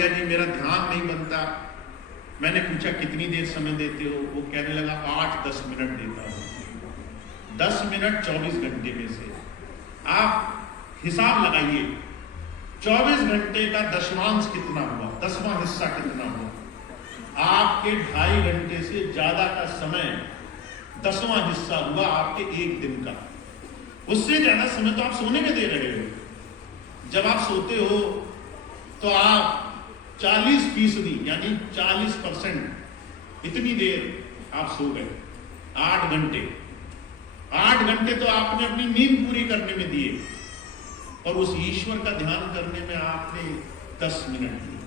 भैया जी मेरा ध्यान नहीं बनता। मैंने पूछा कितनी देर समय देते हो? वो कहने लगा 8-10 मिनट देता हूं। 10 मिनट 24 घंटे में से आप हिसाब लगाइए, 24 घंटे का दशमांश कितना हुआ, 10वां हिस्सा कितना हुआ? आपके 2.5 घंटे से ज्यादा का समय 10वां हिस्सा हुआ आपके एक दिन का। उससे ज्यादा समय तो आप सोने में दे रहे हो। जब आप सोते हो तो आप 40% यानी 40% इतनी देर आप सो गए। 8 घंटे, 8 घंटे तो आपने अपनी नींद पूरी करने में दिए और उस ईश्वर का ध्यान करने में आपने 10 मिनट दिए।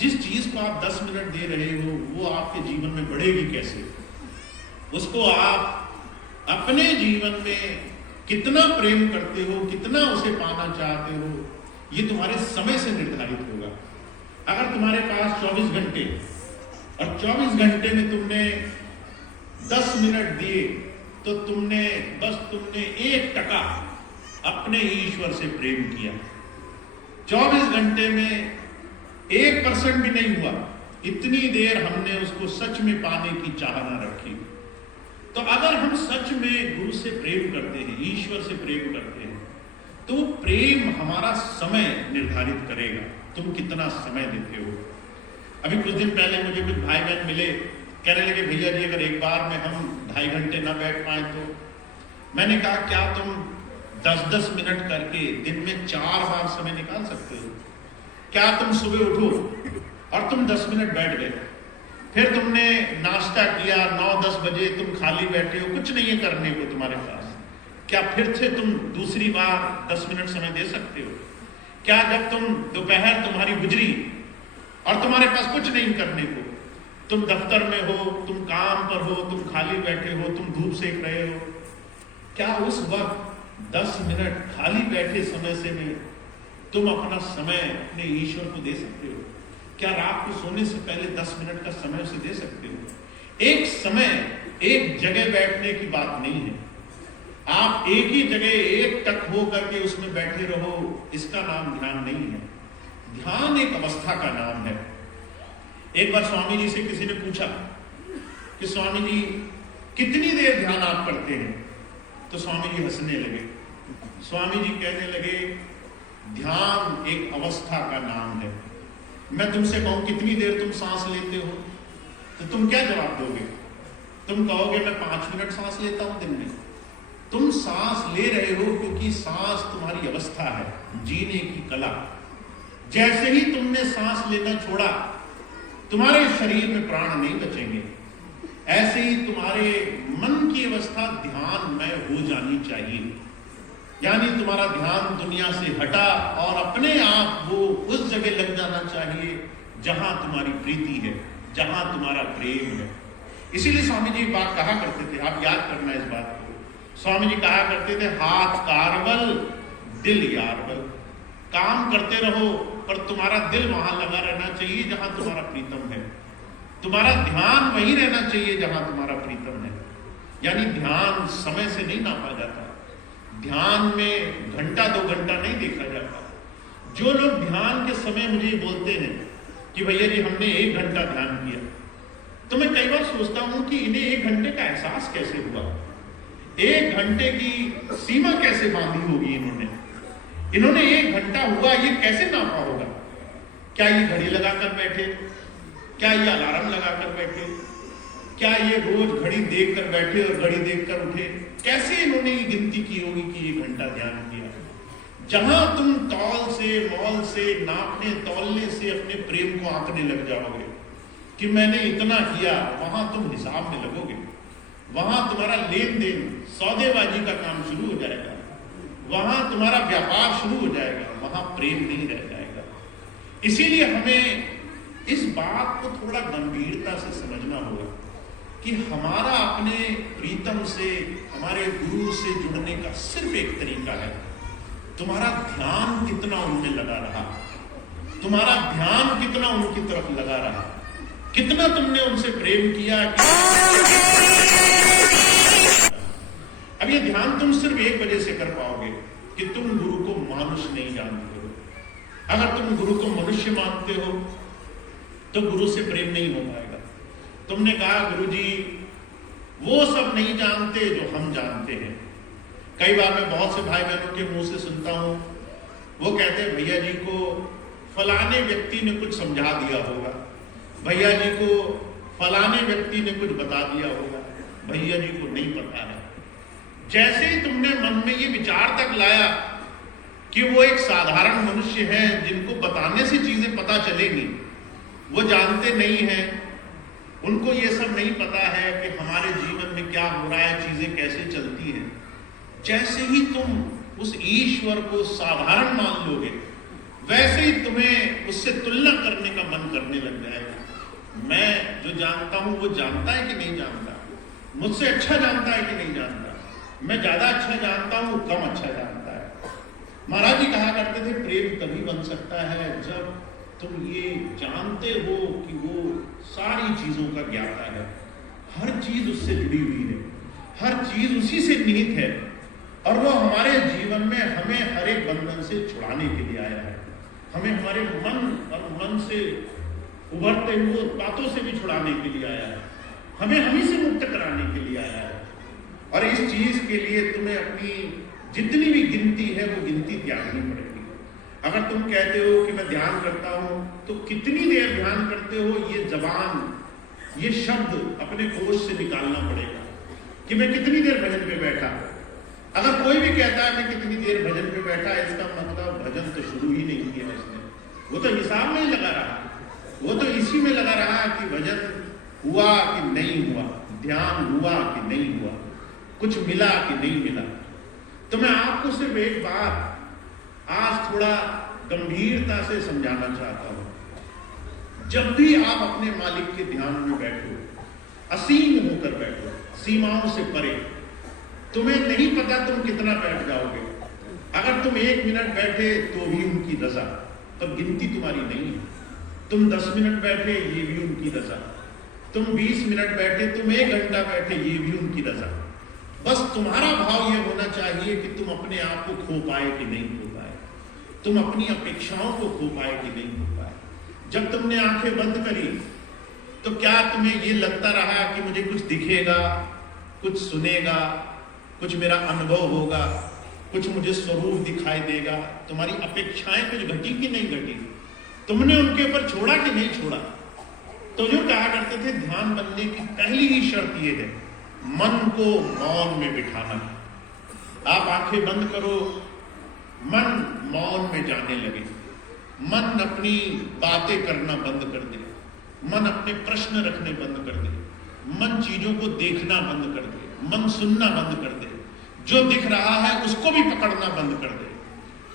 जिस चीज को आप 10 मिनट दे रहे हो वो आपके जीवन में बढ़ेगी कैसे? उसको आप अपने जीवन में कितना प्रेम करते हो, कितना उसे पाना चाहते हो, ये तुम्हारे समय से निर्धारित होगा। अगर तुम्हारे पास 24 घंटे और 24 घंटे में तुमने 10 मिनट दिए तो तुमने 1% अपने ईश्वर से प्रेम किया। 24 घंटे में 1% भी नहीं हुआ, इतनी देर हमने उसको सच में पाने की चाहना रखी। तो अगर हम सच में गुरु से प्रेम करते हैं, ईश्वर से प्रेम करते हैं, तो प्रेम हमारा समय निर्धारित करेगा, तुम कितना समय देते हो। अभी कुछ दिन पहले मुझे कुछ भाई बहन मिले, कहने लगे भैया जी अगर एक बार में हम 2.5 घंटे ना बैठ पाए तो। मैंने कहा क्या तुम 10-10 मिनट करके दिन में 4 बार समय निकाल सकते हो? क्या तुम सुबह उठो और तुम 10 मिनट बैठ गए, फिर तुमने नाश्ता किया, 9-10 बजे तुम खाली बैठे हो, कुछ नहीं है करने को तुम्हारे पास, क्या फिर से तुम दूसरी बार 10 मिनट समय दे सकते हो? क्या जब तुम दोपहर तुम्हारी गुजरी और तुम्हारे पास कुछ नहीं करने को, तुम दफ्तर में हो, तुम काम पर हो, तुम खाली बैठे हो, तुम धूप सेक रहे हो, क्या उस वक्त 10 मिनट खाली बैठे समय से में तुम अपना समय अपने ईश्वर को दे सकते हो? क्या रात को सोने से पहले 10 मिनट का समय उसे दे सकते हो? एक समय एक जगह बैठने की बात नहीं है। आप एक ही जगह एक टक हो करके उसमें बैठे रहो, इसका नाम ध्यान नहीं है। ध्यान एक अवस्था का नाम है। एक बार स्वामी जी से किसी ने पूछा कि स्वामी जी कितनी देर ध्यान आप करते हैं? तो स्वामी जी हंसने लगे। स्वामी जी कहने लगे ध्यान एक अवस्था का नाम है। मैं तुमसे कहूं कितनी देर तुम सांस लेते हो तो तुम क्या जवाब दोगे? तुम कहोगे मैं 5 मिनट सांस लेता हूं दिन में। तुम सांस ले रहे हो क्योंकि सांस तुम्हारी अवस्था है, जीने की कला। जैसे ही तुमने सांस लेना छोड़ा तुम्हारे शरीर में प्राण नहीं बचेंगे। ऐसे ही तुम्हारे मन की अवस्था ध्यानमय हो जानी चाहिए, यानी तुम्हारा ध्यान दुनिया से हटा और अपने आप वो उस जगह लग जाना चाहिए जहां तुम्हारी प्रीति है, जहां तुम्हारा प्रेम है। इसीलिए स्वामी जी बात कहा करते थे, आप याद करना इस बात को। स्वामी जी कहा करते थे हाथ कारबल दिल यारबल। काम करते रहो पर तुम्हारा दिल वहां लगा रहना चाहिए जहां तुम्हारा प्रीतम है। तुम्हारा ध्यान वहीं रहना चाहिए जहां तुम्हारा प्रीतम है। यानी ध्यान समय से नहीं नापा जाता। ध्यान में घंटा 2 घंटा नहीं देखा जाता। जो लोग ध्यान के समय मुझे बोलते हैं कि भैया जी हमने 1 घंटा ध्यान किया, तो मैं कई बार सोचता हूं कि इन्हें 1 घंटे का एहसास कैसे हुआ, 1 घंटे की सीमा कैसे बांधी होगी इन्होंने 1 घंटा हुआ ये कैसे नापा होगा? क्या ये घड़ी लगाकर बैठे? क्या ये अलार्म लगाकर बैठे? क्या ये रोज घड़ी देखकर बैठे और घड़ी देखकर उठे? कैसे इन्होंने ये गिनती की होगी कि 1 घंटा ध्यान किया? जहां तुम तौल से मौल से नापने तौलने से अपने प्रेम को आंकने लग जाओगे कि मैंने इतना किया, वहां तुम हिसाब में लगोगे, वहां तुम्हारा लेन देन सौदेबाजी का काम शुरू हो जाएगा, वहां तुम्हारा व्यापार शुरू हो जाएगा, वहां प्रेम नहीं रह जाएगा। इसीलिए हमें इस बात को थोड़ा गंभीरता से समझना होगा कि हमारा अपने प्रीतम से, हमारे गुरु से जुड़ने का सिर्फ एक तरीका है, तुम्हारा ध्यान कितना उनमें लगा रहा, तुम्हारा ध्यान कितना उनकी तरफ लगा रहा, कितना तुमने उनसे प्रेम किया अब ये ध्यान तुम सिर्फ एक वजह से कर पाओगे कि तुम गुरु को मानुष नहीं जानते हो। अगर तुम गुरु को मनुष्य मानते हो तो गुरु से प्रेम नहीं हो पाएगा। तुमने कहा गुरु जी वो सब नहीं जानते जो हम जानते हैं। कई बार मैं बहुत से भाई बहनों के मुंह से सुनता हूं, वो कहते हैं भैया जी को फलाने व्यक्ति ने कुछ समझा दिया होगा, भैया जी को फलाने व्यक्ति ने कुछ बता दिया होगा, भैया जी को नहीं पता है। जैसे ही तुमने मन में ये विचार तक लाया कि वो एक साधारण मनुष्य है जिनको बताने से चीजें पता चलेगी, वो जानते नहीं हैं, उनको ये सब नहीं पता है कि हमारे जीवन में क्या हो रहा है, चीजें कैसे चलती हैं। जैसे ही तुम उस ईश्वर को साधारण मान लोगे, वैसे ही तुम्हें उससे तुलना करने का मन करने लग जाएगा। मैं जो जानता हूं वो जानता है कि नहीं जानता, मुझसे अच्छा जानता है कि नहीं जानता, मैं ज्यादा अच्छा जानता हूं कम अच्छा जानता है। महाराज जी कहा करते थे प्रेम तभी बन सकता है जब तुम ये जानते हो कि वो सारी चीजों का ज्ञाता है, हर चीज उससे जुड़ी हुई है, हर चीज उसी से निहित है, और वो हमारे जीवन में हमें हर एक बंधन से छुड़ाने के लिए आया है, हमें हमारे मन और मन से उभरते हुए बातों से भी छुड़ाने के लिए आया है, हमें हमी से मुक्त कराने के लिए आया है। और इस चीज के लिए तुम्हें अपनी जितनी भी गिनती है वो गिनती त्यागनी पड़ेगी। अगर तुम कहते हो कि मैं ध्यान करता हूं, तो कितनी देर ध्यान करते हो, ये जबान, ये शब्द अपने कोश से निकालना पड़ेगा कि मैं कितनी देर भजन पे बैठा। अगर कोई भी कहता है मैं कितनी देर भजन पे बैठा, इसका मतलब भजन तो शुरू ही नहीं किया इसने, वो तो हिसाब में ही लगा रहा, वो तो इसी में लगा रहा कि भजन हुआ कि नहीं हुआ, ध्यान हुआ कि नहीं हुआ, कुछ मिला कि नहीं मिला। तो मैं आपको सिर्फ एक बात आज थोड़ा गंभीरता से समझाना चाहता हूं। जब भी आप अपने मालिक के ध्यान में बैठो, असीम होकर बैठो, सीमाओं से परे, तुम्हें नहीं पता तुम कितना बैठ जाओगे। अगर तुम 1 मिनट बैठे तो भी उनकी रजा, पर गिनती तुम्हारी नहीं है। तुम 10 मिनट बैठे, ये भी उनकी रजा। तुम 20 मिनट बैठे, तुम 1 घंटा बैठे, ये भी उनकी रजा। बस तुम्हारा भाव यह होना चाहिए कि तुम अपने आप को खो पाए कि नहीं खो पाए, तुम अपनी अपेक्षाओं को खो पाए कि नहीं खो पाए। जब तुमने आंखें बंद करी तो क्या तुम्हें ये लगता रहा कि मुझे कुछ दिखेगा, कुछ सुनेगा, कुछ मेरा अनुभव होगा, कुछ मुझे स्वरूप दिखाई देगा? तुम्हारी अपेक्षाएं कुछ घटी कि नहीं घटी? तुमने उनके ऊपर छोड़ा कि नहीं छोड़ा? तो जो कहा करते थे ध्यान बनने की पहली ही शर्त ये है, मन को मौन में बिठाना। आप आंखें बंद करो, मन मौन में जाने लगे, मन अपनी बातें करना बंद कर दे, मन अपने प्रश्न रखने बंद कर दे, मन चीजों को देखना बंद कर दे, मन सुनना बंद कर दे, जो दिख रहा है उसको भी पकड़ना बंद कर दे,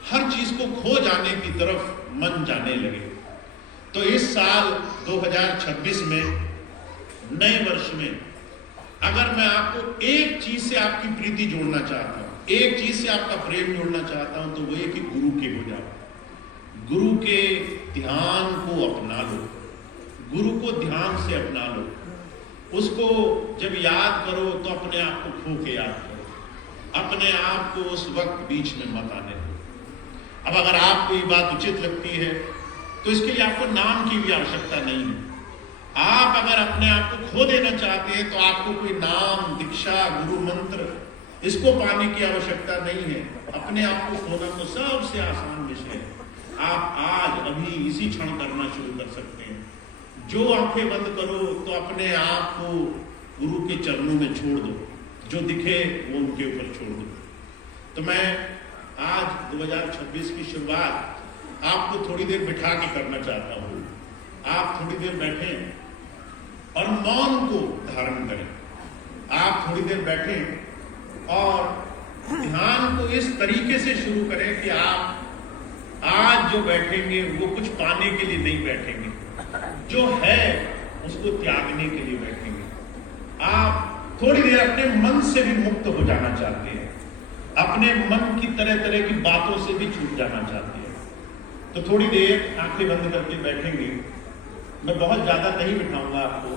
हर चीज को खो जाने की तरफ मन जाने लगे। तो इस साल 2026 में, नए वर्ष में, अगर मैं आपको एक चीज से आपकी प्रीति जोड़ना चाहता हूं, एक चीज से आपका प्रेम जोड़ना चाहता हूं, तो वो ये कि गुरु के हो जाओ। गुरु के ध्यान को अपना लो, गुरु को ध्यान से अपना लो, उसको जब याद करो तो अपने आप को खो के याद करो, अपने आप को उस वक्त बीच में मत आने दो। अब अगर आपको ये बात उचित लगती है तो इसके लिए आपको नाम की भी आवश्यकता नहीं है। आप अगर अपने आप को खो देना चाहते हैं तो आपको कोई नाम, दीक्षा, गुरु मंत्र इसको पाने की आवश्यकता नहीं है। अपने आप को खोना तो सबसे आसान विषय है। आप आज अभी इसी क्षण करना शुरू कर सकते हैं। जो आंखें बंद करो तो अपने आप को गुरु के चरणों में छोड़ दो, जो दिखे वो उनके ऊपर छोड़ दो। तो मैं आज 2026 की शुरुआत आपको थोड़ी देर बिठा के करना चाहता हूं। आप थोड़ी देर बैठें और मौन को धारण करें। आप थोड़ी देर बैठें और ध्यान को इस तरीके से शुरू करें कि आप आज जो बैठेंगे वो कुछ पाने के लिए नहीं बैठेंगे, जो है उसको त्यागने के लिए बैठेंगे। आप थोड़ी देर अपने मन से भी मुक्त हो जाना चाहते हैं, अपने मन की तरह तरह की बातों से भी छूट जाना चाहते हैं। तो थोड़ी देर आंखें बंद करके बैठेंगे। मैं बहुत ज्यादा नहीं बिठाऊंगा आपको,